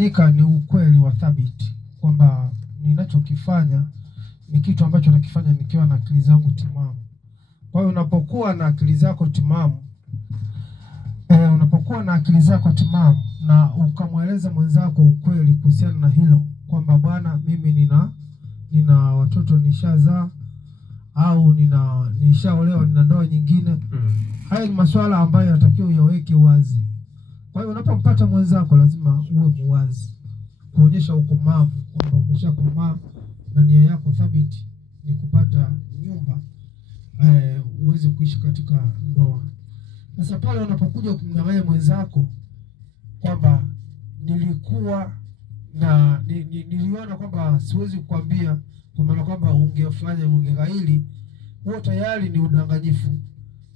kinachofanyika ni ukweli wa thabiti kwamba ninachokifanya ni kitu ambacho nakifanya nikiwa na akili zangu timamu. Kwa hiyo unapokuwa na akili zako timamu, na ukamweleza mwenzako ukweli kuhusiana na hilo kwamba bwana, mimi nina watoto nishazaa au nishaolewa, nina ndoa nyingine. Haya ni masuala ambayo yanatakiwa uyaweke wazi. Kwa hiyo unapompata mwenzako lazima uwe muwazi, kuonyesha ukomavu kwamba umeshakomaa na nia yako thabiti ni kupata nyumba uweze kuishi katika ndoa. Sasa pale unapokuja kumdanganya mwenzako kwamba niliona kwamba siwezi kukwambia kwa maana kwamba ungefanya ungeghaili, huo tayari ni udanganyifu.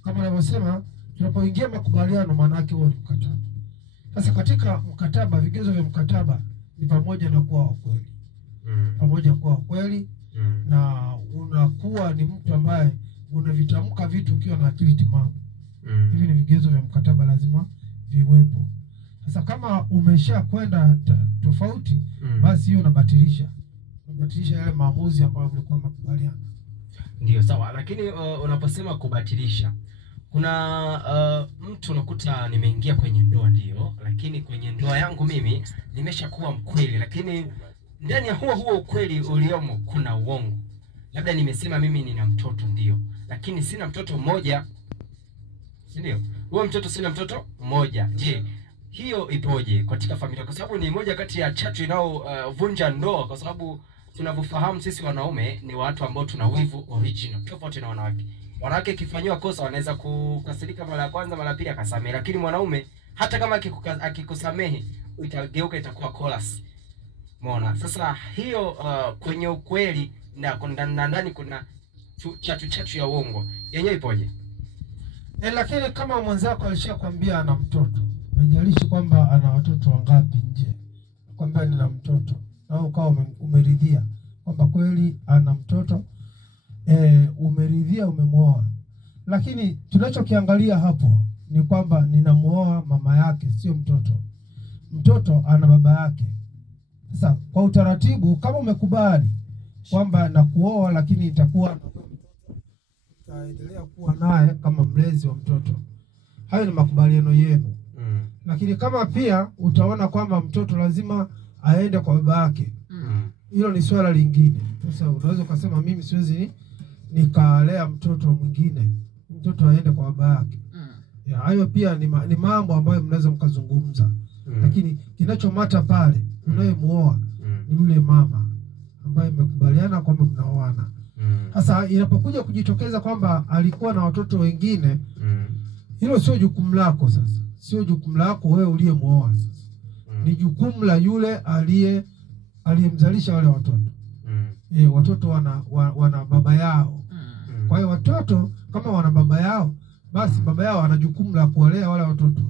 Kama ninavyosema, tunapoingia makubaliano maana yake huo ni mkataba. Sasa katika mkataba, vigezo vya mkataba ni pamoja na kuwa kweli. Na unakuwa ni mtu ambaye unavitamka vitu ukiwa na akili timamu. Hivi ni vigezo vya mkataba, lazima viwepo. Sasa kama umesha kwenda tofauti, basi hiyo unabatilisha yale maamuzi ambayo mlikuwa makubaliana. Ndio, sawa. Lakini unaposema kubatilisha, kuna mtu unakuta nimeingia kwenye ndoa ndio, lakini kwenye ndoa yangu mimi nimeshakuwa mkweli, lakini ndani ya huo ukweli uliomo kuna uongo. Labda nimesema mimi nina mtoto ndio, lakini sina mtoto mmoja. Ndio, huo mtoto sina mtoto mmoja. Je, hiyo ipoje katika familia? Kwa sababu ni moja kati ya chachu inaovunja ndoa, kwa sababu tunavyofahamu sisi wanaume ni watu ambao tuna wivu original, tofauti na wanawake. Wanawake kifanywa kosa wanaweza kukasirika mara ya kwanza, mara ya pili akasamehe, lakini mwanaume hata kama akikusamehe itageuka itakuwa chorus. Umeona? Sasa hiyo kwenye ukweli na ndani kuna chachu ya uongo. Yenyewe ipoje? Lakini kama mwenzako alishakwambia ana mtoto, haijalishi kwamba ana watoto wangapi nje, kwamba nina mtoto, au kama umeridhia kwamba kweli ana mtoto, umeridhia, umemuoa. Lakini tunachokiangalia hapo ni kwamba ninamuoa mama yake, sio mtoto. Mtoto ana baba yake. Sasa kwa utaratibu, kama umekubali kwamba nakuoa lakini itakuwa utaendelea kuwa naye kama mlezi wa mtoto, hayo ni makubaliano yenu. Lakini kama pia utaona kwamba mtoto lazima aende kwa baba yake, hilo ni swala lingine. Sasa unaweza kusema mimi siwezi nikalea mtoto mwingine, mtoto aende kwa baba yake. Hayo pia ni mambo ambayo mnaweza mkazungumza. Lakini kinachomata pale unayemuoa ni yule mama ambaye mmekubaliana kwamba mnaoana. Sasa inapokuja kujitokeza kwamba alikuwa na watoto wengine, hilo sio jukumu lako. Sasa sio jukumu lako wewe uliyemuoa. Sasa ni jukumu la yule aliyemzalisha wale watoto. Watoto wana baba yao. Kwa hiyo watoto kama wana baba yao, basi baba yao ana jukumu la kuwalea wale watoto.